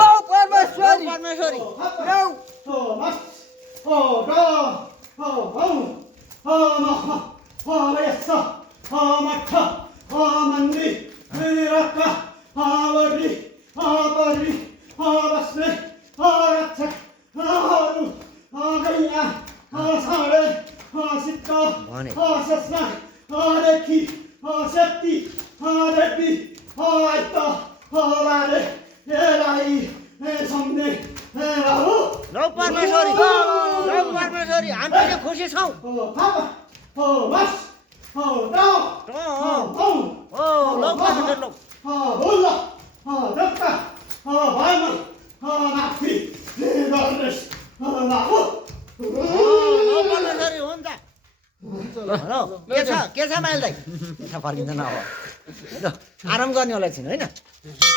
लौ परमेश्वरी परमेश्वरी लौ लौ परमेश्वरी हामी पनि खुसी छौँ लौ परमेश्वरी लौ लौ परमेश्वरी हुन्छ के छ माइल दाइ फर्किँदैन अब ल आराम गर्ने होला एकछिन होइन